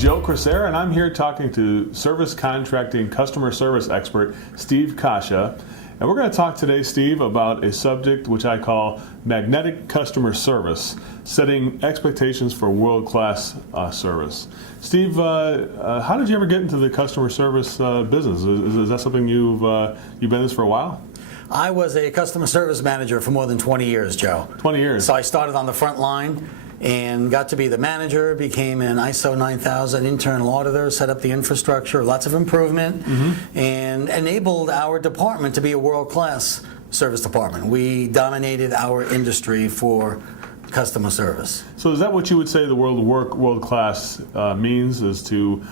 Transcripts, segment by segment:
Joe Crisara, and I'm here talking to service contracting customer service expert Steve Coscia. And we're going to talk today, Steve, about a subject which I call magnetic customer service, setting expectations for world-class service. Steve, how did you ever get into the customer service business? Is that something you've been in this for a while? I was a customer service manager for more than 20 years, Joe. 20 years. So I started on the front line and got to be the manager, became an ISO 9000 internal auditor, set up the infrastructure, lots of improvement, and enabled our department to be a world-class service department. We dominated our industry for customer service. So is that what you would say the world-class means, is to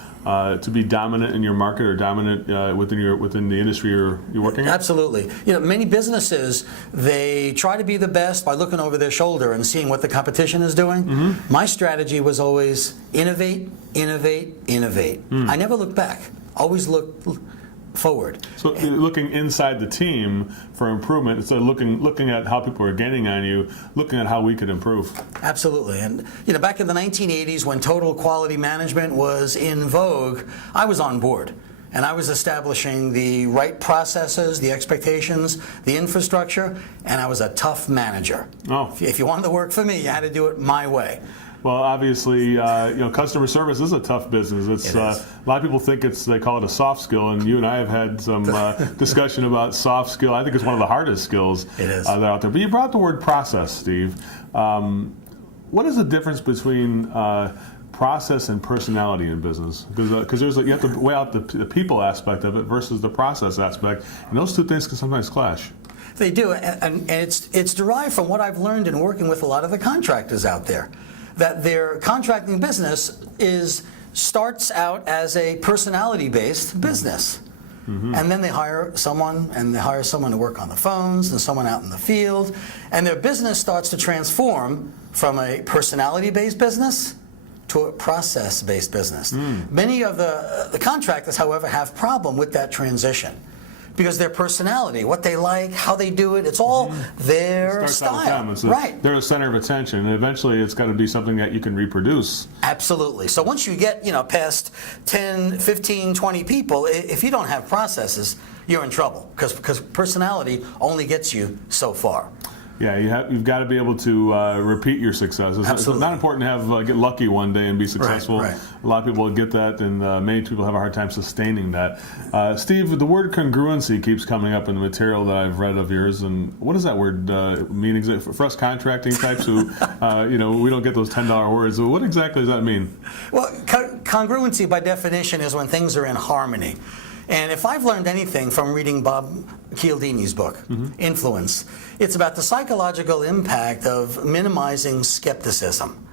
be dominant in your market or dominant within the industry you're working in? Absolutely. You know, many businesses, they try to be the best by looking over their shoulder and seeing what the competition is doing. My strategy was always innovate, innovate, innovate. I never looked back. Always looked forward. So looking inside the team for improvement, instead of looking at how people are gaining on you, looking at how we could improve. Absolutely. And you know, back in the 1980s when total quality management was in vogue, I was on board. And I was establishing the right processes, the expectations, the infrastructure, and I was a tough manager. Oh. If you wanted to work for me, you had to do it my way. Well, obviously, customer service is a tough business. It's a lot of people think they call it a soft skill, and you and I have had some discussion about soft skill. I think it's one of the hardest skills that are out there. But you brought the word process, Steve. What is the difference between process and personality in business? Because you have to weigh out the people aspect of it versus the process aspect, and those two things can sometimes clash. They do, and it's derived from what I've learned in working with a lot of the contractors out there, that their contracting business starts out as a personality-based business. And then they hire someone to work on the phones and someone out in the field, and their business starts to transform from a personality-based business to a process-based business. Many of the contractors, however, have problem with that transition, because their personality, what they like, how they do it, it's all their style. Right. They're the center of attention, and eventually it's got to be something that you can reproduce. Absolutely. So once you get past 10, 15, 20 people, if you don't have processes, you're in trouble, because personality only gets you so far. Yeah, you've got to be able to repeat your success. It's not important to get lucky one day and be successful. Right. A lot of people get that, and many people have a hard time sustaining that. Steve, the word congruency keeps coming up in the material that I've read of yours, and what does that word mean? For us contracting types who, we don't get those $10 words. What exactly does that mean? Well, congruency by definition is when things are in harmony. And if I've learned anything from reading Bob Cialdini's book, Influence, it's about the psychological impact of minimizing skepticism.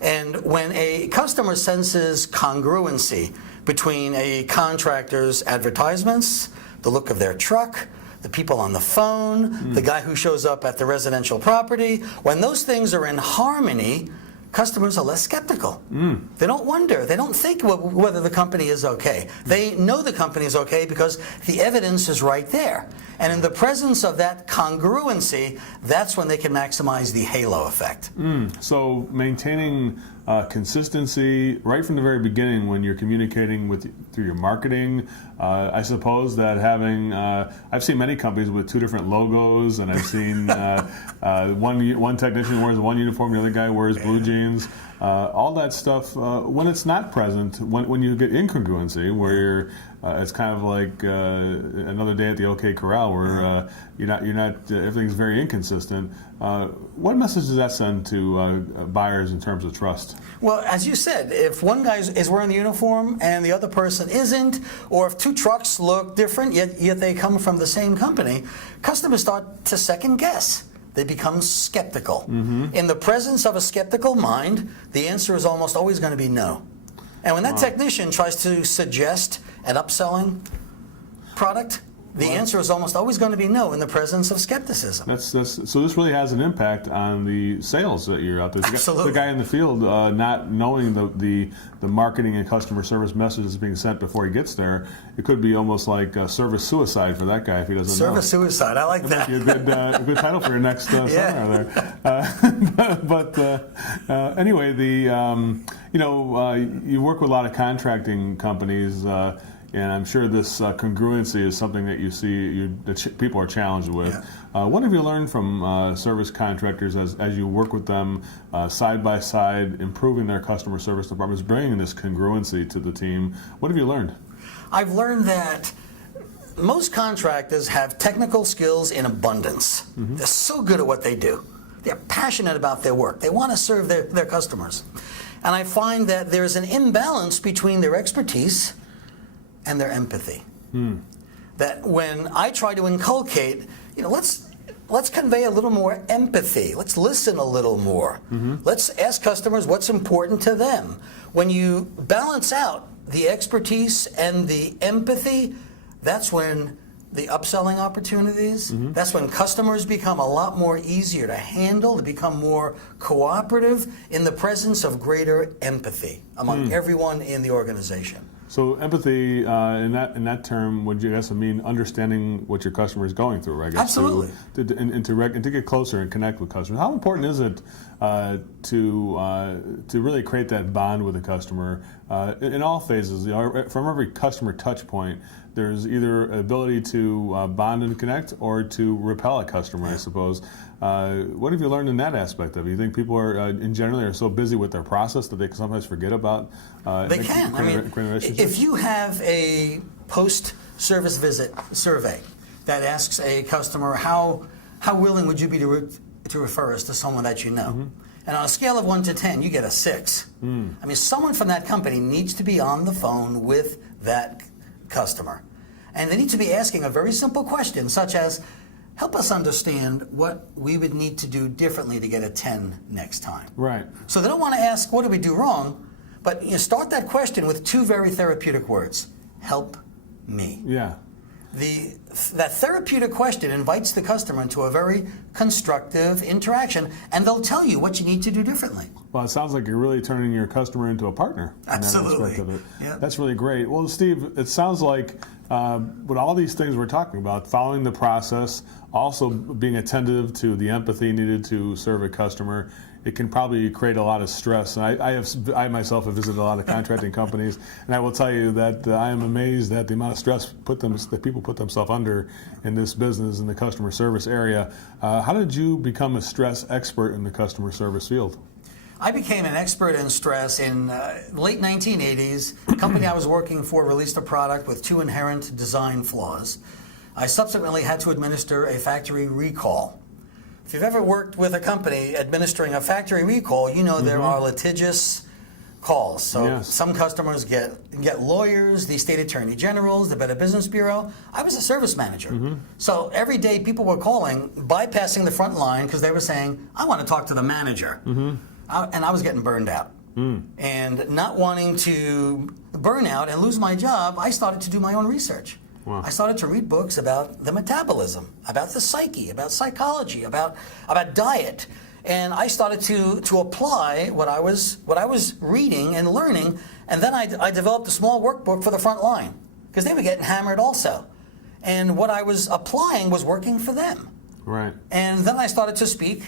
And when a customer senses congruency between a contractor's advertisements, the look of their truck, the people on the phone, the guy who shows up at the residential property, when those things are in harmony, customers are less skeptical. They don't wonder. They don't think whether the company is okay. They know the company is okay because the evidence is right there. And in the presence of that congruency, that's when they can maximize the halo effect. So maintaining consistency right from the very beginning when you're communicating through your marketing. I suppose that having I've seen many companies with two different logos, and I've seen one technician wears one uniform, the other guy wears blue jeans. All that stuff, when it's not present, when you get incongruency, where it's kind of like another day at the OK Corral, where you're not everything's very inconsistent. What message does that send to buyers in terms of trust? Well, as you said, if one guy is wearing the uniform and the other person isn't, or if two trucks look different yet they come from the same company, customers start to second guess. They become skeptical. In the presence of a skeptical mind, the answer is almost always going to be no. And when that technician tries to suggest an upselling product, The answer is almost always going to be no in the presence of skepticism. So this really has an impact on the sales that you're out there. Absolutely. The guy in the field not knowing the marketing and customer service message that's being sent before he gets there, it could be almost like service suicide for that guy if he doesn't know. Service suicide, I like that. Might be a good title for your next seminar there. Anyway, you work with a lot of contracting companies. And I'm sure this congruency is something that you see people are challenged with. Yeah. What have you learned from service contractors as you work with them side by side, improving their customer service departments, bringing this congruency to the team? What have you learned? I've learned that most contractors have technical skills in abundance. Mm-hmm. They're so good at what they do. They're passionate about their work. They want to serve their customers. And I find that there's an imbalance between their expertise and their empathy. That when I try to inculcate, let's convey a little more empathy. Let's listen a little more. Mm-hmm. Let's ask customers what's important to them. When you balance out the expertise and the empathy, that's when the upselling opportunities, that's when customers become a lot more easier to handle, to become more cooperative in the presence of greater empathy among everyone in the organization. So empathy, in that term, would you guess mean understanding what your customer is going through, I guess? Absolutely. To get closer and connect with customers. How important is it to really create that bond with the customer in all phases? From every customer touch point, there's either ability to bond and connect or to repel a customer, I suppose. What have you learned in that aspect of it? You think people are, in general, are so busy with their process that they can sometimes forget about They can. If you have a post-service visit survey that asks a customer, how willing would you be to refer us to someone that you know? And on a scale of 1 to 10, you get a 6. Someone from that company needs to be on the phone with that customer. And they need to be asking a very simple question, such as, help us understand what we would need to do differently to get a 10 next time. Right. So they don't want to ask, what did we do wrong? But start that question with 2 very therapeutic words. Help me. Yeah. That therapeutic question invites the customer into a very constructive interaction, and they'll tell you what you need to do differently. Well, it sounds like you're really turning your customer into a partner. Absolutely. In that aspect of it. Yeah. That's really great. Well, Steve, it sounds like with all these things we're talking about, following the process, also being attentive to the empathy needed to serve a customer, it can probably create a lot of stress. And I myself have visited a lot of contracting companies, and I will tell you that I am amazed at the amount of stress that people put themselves under in this business, in the customer service area. How did you become a stress expert in the customer service field? I became an expert in stress in late 1980s. The company I was working for released a product with 2 inherent design flaws. I subsequently had to administer a factory recall. If you've ever worked with a company administering a factory recall, you know there are litigious calls. So some customers get lawyers, the state attorney generals, the Better Business Bureau. I was a service manager. So every day people were calling, bypassing the front line because they were saying, I want to talk to the manager. And I was getting burned out. And not wanting to burn out and lose my job, I started to do my own research. Wow. I started to read books about the metabolism, about the psyche, about psychology, about diet. And I started to apply what I was reading and learning. And then I developed a small workbook for the front line because they were getting hammered also. And what I was applying was working for them. Right. And then I started to speak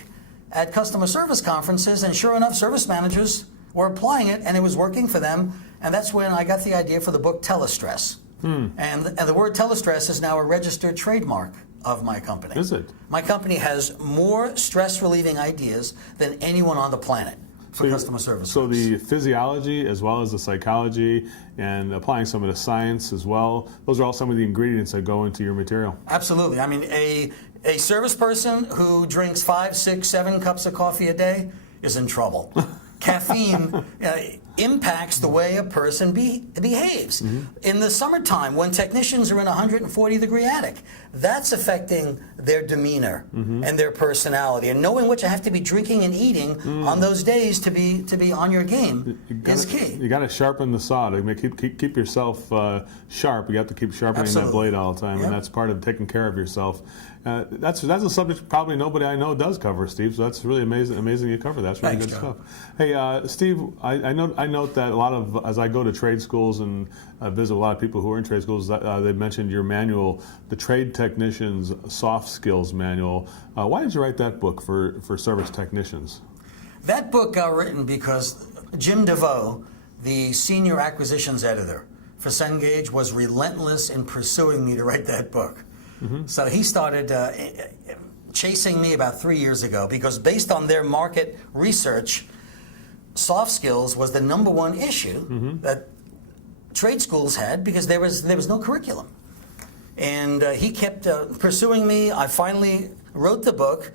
at customer service conferences, and sure enough, service managers were applying it, and it was working for them. And that's when I got the idea for the book Telestress. And the word telestress is now a registered trademark of my company. Is it? My company has more stress-relieving ideas than anyone on the planet for customer service. So the physiology as well as the psychology and applying some of the science as well, those are all some of the ingredients that go into your material. Absolutely. A service person who drinks 5, 6, 7 cups of coffee a day is in trouble. caffeine impacts the way a person behaves. In the summertime, when technicians are in a 140-degree attic, that's affecting their demeanor and their personality. And knowing what you have to be drinking and eating on those days to be on your game is key. You got to sharpen the saw to keep yourself sharp. You have to keep sharpening Absolutely. that blade all the time, and that's part of taking care of yourself. That's a subject probably nobody I know does cover, Steve. So that's really amazing you cover that. That's really Thanks, good Joe. stuff. Hey, Steve, I note that a lot of, as I go to trade schools and visit a lot of people who are in trade schools, they mentioned your manual, the Trade Technicians Soft Skills Manual. Why did you write that book for service technicians? That book got written because Jim DeVoe, the senior acquisitions editor for Cengage, was relentless in pursuing me to write that book. So he started chasing me about 3 years ago because based on their market research, soft skills was the #1 issue that trade schools had because there was no curriculum. And he kept pursuing me. I finally wrote the book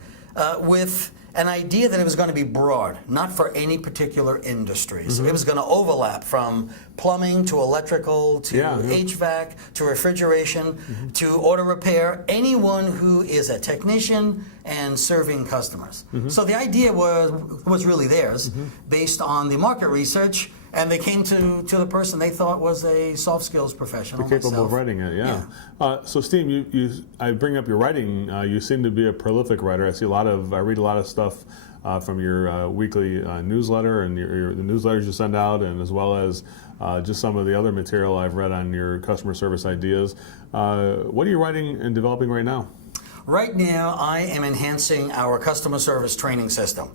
with an idea that it was going to be broad, not for any particular industry. So it was going to overlap from plumbing to electrical to HVAC to refrigeration to auto repair, anyone who is a technician and serving customers. So the idea was really theirs based on the market research, and they came to the person they thought was a soft skills professional. Capable of writing it, yeah. So Steve, I bring up your writing. You seem to be a prolific writer. I read a lot of stuff from your weekly newsletter and the newsletters you send out, and as well as just some of the other material I've read on your customer service ideas. What are you writing and developing right now? Right now, I am enhancing our customer service training system.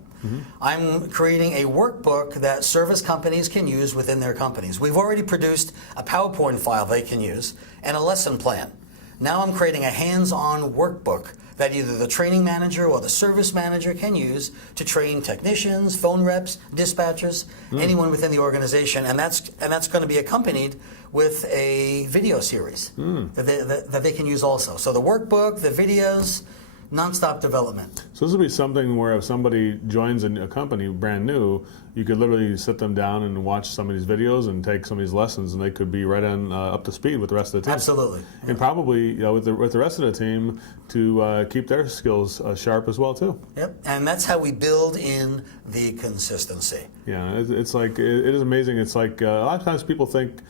I'm creating a workbook that service companies can use within their companies. We've already produced a PowerPoint file they can use and a lesson plan. Now I'm creating a hands-on workbook that either the training manager or the service manager can use to train technicians, phone reps, dispatchers, anyone within the organization, and that's going to be accompanied with a video series that they can use also. So the workbook, the videos, nonstop development. So this will be something where if somebody joins a company brand new, you could literally sit them down and watch some of these videos and take some of these lessons, and they could be right on up to speed with the rest of the team. Absolutely. And probably with the rest of the team to keep their skills sharp as well too. Yep, and that's how we build in the consistency. Yeah, it's like it is amazing. It's like a lot of times people think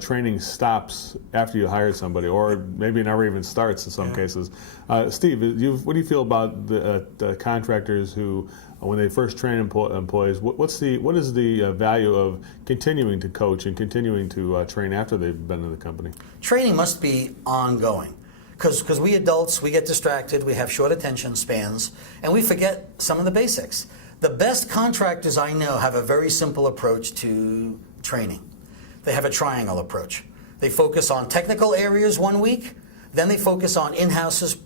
training stops after you hire somebody, or maybe it never even starts in some cases. Steve, what do you feel about the contractors who, when they first train employees, what is the value of continuing to coach and continuing to train after they've been in the company? Training must be ongoing. Because we adults, we get distracted, we have short attention spans, and we forget some of the basics. The best contractors I know have a very simple approach to training. They have a triangle approach. They focus on technical areas 1 week, then they focus on in-house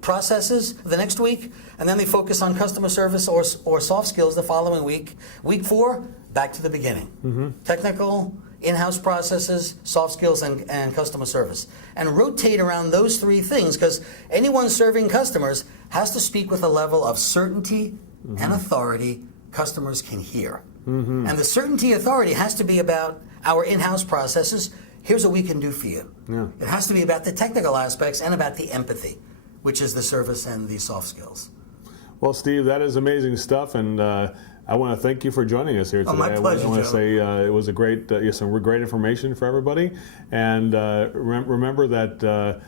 processes the next week, and then they focus on customer service or soft skills the following week. Week 4, back to the beginning. Technical, in-house processes, soft skills, and customer service. And rotate around those 3 things, because anyone serving customers has to speak with a level of certainty and authority customers can hear. And the certainty authority has to be about our in-house processes. Here's what we can do for you. It has to be about the technical aspects and about the empathy, which is the service and the soft skills. Well, Steve, that is amazing stuff, and I want to thank you for joining us here today. My pleasure, I want Joe. to say it was a great, some great information for everybody, and remember that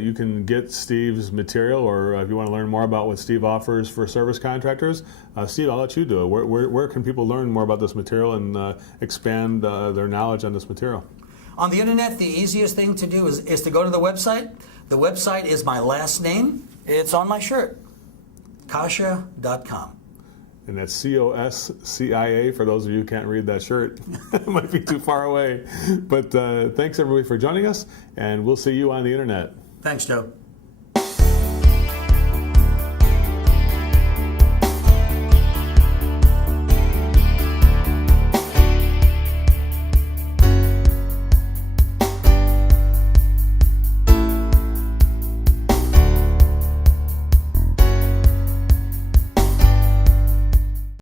you can get Steve's material, or if you want to learn more about what Steve offers for service contractors, Steve, I'll let you do it. Where can people learn more about this material and expand their knowledge on this material? On the internet, the easiest thing to do is to go to the website. The website is my last name. It's on my shirt, Coscia.com. And that's COSCIA for those of you who can't read that shirt. It might be too far away. But thanks everybody for joining us, and we'll see you on the internet. Thanks, Joe.